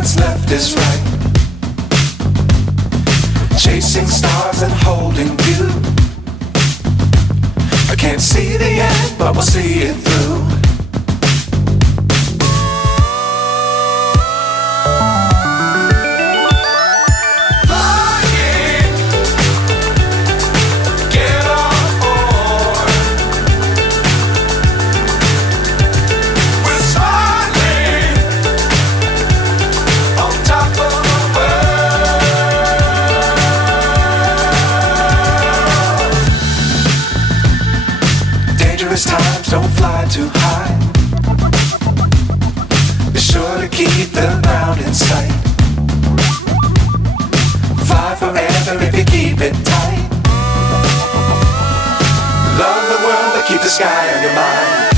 what's left is right. Chasing stars and holding you. I can't see the end, but we'll see it through. Times don't fly too high. Be sure to keep the ground in sight. Fly forever if you keep it tight. Love the world but keep the sky on your mind.